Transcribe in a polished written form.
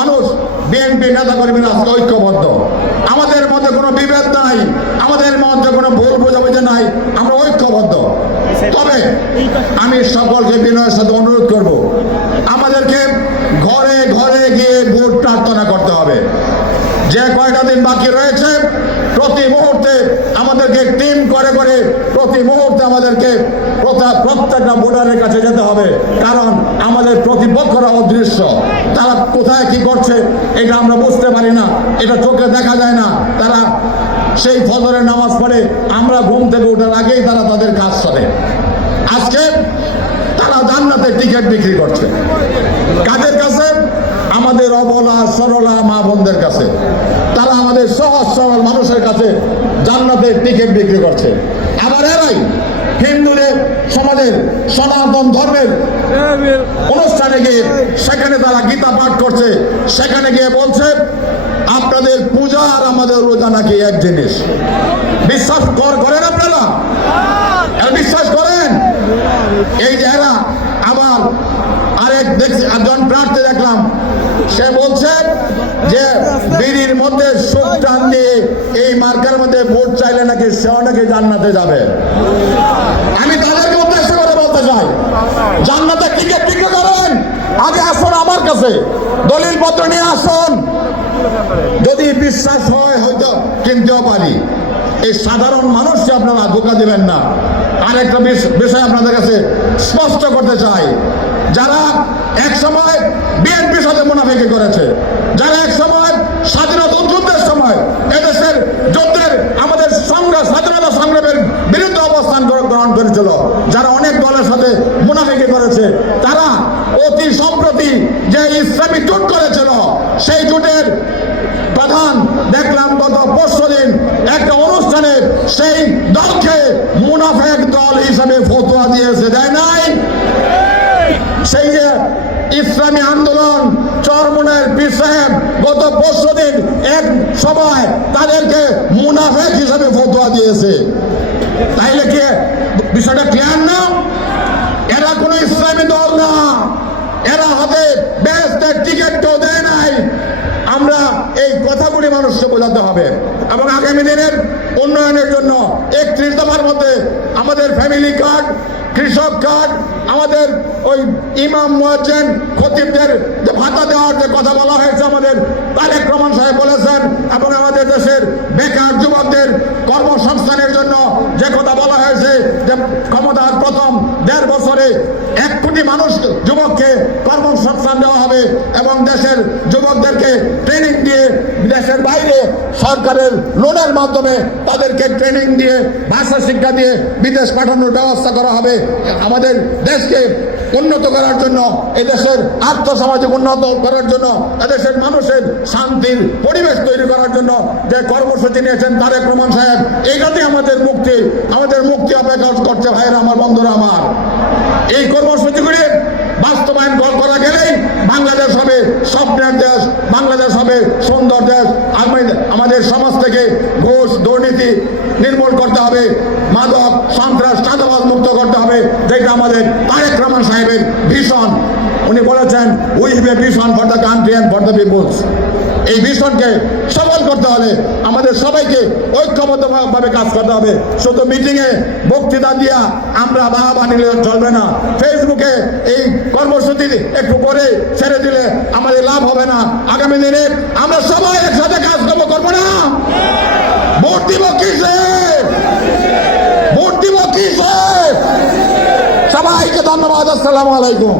মানুষ বিএনপি নেতা কর্মীরা ঐক্যবদ্ধ, আমাদের মধ্যে কোনো বিভেদ নাই, আমাদের মধ্যে কোনো ভুল বোঝাবুঝি নাই, আমরা ঐক্যবদ্ধ। তবে আমি সকলকে বিনয়ের সাথে অনুরোধ করব, আমাদেরকে ঘরে ঘরে গিয়ে ভোট প্রার্থনা করতে হবে। যে কয়টা দিন বাকি রয়েছে প্রতি মুহূর্তে আমাদেরকে টিম করে করে প্রতি মুহূর্তে আমাদেরকে প্রত্যেকটা ভোটারের কাছে যেতে হবে, কারণ আমাদের প্রতিপক্ষরা অদৃশ্য, তারা কোথায় কি করছে এটা আমরা বুঝতে পারি না, এটা চোখে দেখা যায় না। তারা সেই ফজরের নামাজ পড়ে, আমরা ঘুম থেকে ওঠার আগেই তারা তাদের কাজ সারে। আজকে তারা জান্নাতের টিকিট বিক্রি করছে কাদের কাছে? আমাদের অবলা সরলা মা বোনদের কাছে। তারা আমাদের সহজ সরল মানুষের কাছে জান্নাতের টিকিট বিক্রি করছে। আবার এরাই হিন্দুদের সমাজের সনাতন ধর্মের অনুষ্ঠানে গিয়ে সেখানে তারা গীতা পাঠ করছে, সেখানে গিয়ে বলছে আপনাদের পূজা আর আমাদের রোজা নাকি এক জিনিস। বিশ্বাস করেন আপনারা? বিশ্বাস করেন? এই যে এরা আবার আরেক একজন প্রার্থী দেখলাম, সে বলছে যে বিড়ির মধ্যে সুখ টান দিয়ে এই মার্কার মধ্যে ভোট চাইলে নাকি সেও নাকি জান্নাতে যাবে। আমি তাদেরকে উদ্দেশ্য করে বলতে চাই, জান্নাতে টিকিট বিক্রি করেন, আগে আসুন আমার কাছে, দলিল পত্র নিয়ে আসুন। যদি বিশ্বাস হয় হয়তো কিনতেও পারি। এই সাধারণ মানুষকে আপনারা ধোঁকা দিবেন না। আরেকটা বিষয় আপনাদের কাছে স্পষ্ট করতে চাই, যারা এক সময় বিএনপির সাথে মুনাফিকি করেছে, যারা এক সময় স্বাধীনতা যুদ্ধের সময় এদেশের যুদ্ধের আমাদের স্বাধীনতা সংগ্রামের বিরুদ্ধে অবস্থান গ্রহণ করেছিল, যারা অনেক দলের সাথে মুনাফিকি করেছে, তারা অতি সম্প্রতি যে ইসলামী জোট করেছিল, সেই জোটের প্রধান দেখলাম গত পরশুদিন একটা অনুষ্ঠানে সেই দলকে মুনাফেক দল হিসাবে ফতোয়া দিয়েছে, দেয় নাই? সেই যে ইসলামী আন্দোলন চরমনের পীর সাহেব গত পরশুদিন এক সভায় তাদেরকে মুনাফেক হিসাবে ফতোয়া দিয়েছে। তাইলে কি বিষয়টা ক্লিয়ার না? এরা কোনো ইসলামী দল না, এরা হাতে বেহেশতের টিকিটও দেয় নাই। আমরা এই কথাগুলি মানুষকে বোঝাতে হবে এবং আগামী দিনের উন্নয়নের জন্য 31 দফার মধ্যে আমাদের ফ্যামিলি কার্ড, কৃষক কার্ড, আমাদের ওই ইমাম মুয়াজ্জিন খতিবদের যে ভাতা দেওয়ার যে কথা বলা হয়েছে, আমাদের তারেক রহমান সাহেব বলেছেন, এবং আমাদের দেশের বেকার যুবকদের কর্মসংস্থানের জন্য যে কথা বলা হয়েছে যে ক্ষমতার প্রথম 1.5 বছরে 1 কোটি মানুষ যুবককে কর্মসংস্থান দেওয়া হবে এবং দেশের যুবকদেরকে ট্রেনিং দিয়ে দেশের বাইরে সরকারের লোনের মাধ্যমে তাদেরকে ট্রেনিং দিয়ে ভাষা শিক্ষা দিয়ে বিদেশ পাঠানোর ব্যবস্থা করা হবে। আমাদের দেশকে উন্নত করার জন্য, এদেশের আর্থসামাজিক উন্নত করার জন্য, এদেশের মানুষের শান্তির পরিবেশ তৈরি করার জন্য যে কর্মসূচি নিয়েছেন তারেক রহমান সাহেব, এইটাতে আমাদের মুক্তি অপেক্ষা করছে। ভাইরা আমার, বন্ধুরা আমার, এই কর্মসূচিগুলি বাস্তবায়ন করা গেলেই বাংলাদেশ হবে স্বপ্নের দেশ, বাংলাদেশ হবে সুন্দর দেশ। আমাদের সমাজ থেকে ঘুষ দুর্নীতি নির্মূল করতে হবে, মাদক সন্ত্রাস চাঁদাবাজ মুক্ত করতে হবে, যেটা আমাদের তারেক রহমান সাহেবের ভিশন। উনি বলেছেন we have a vision for the country and for the peoples. এই ভিশনকে সফল করতে হলে আমাদের সবাইকে ঐক্যবদ্ধভাবে কাজ করতে হবে। শুধু মিটিংয়ে বক্তৃতা দিয়া আমরা বাহবা নিলে চলবে না, ফেসবুকে এই কর্মসূচি একটু করে ছেড়ে দিলে আমাদের লাভ হবে না। আগামী দিনে আমরা সবাই একসাথে কাজ করবো না? ভোট দিব কিসে? ভোট দিব কিসে? সবাইকে ধন্যবাদ। আসসালামু আলাইকুম।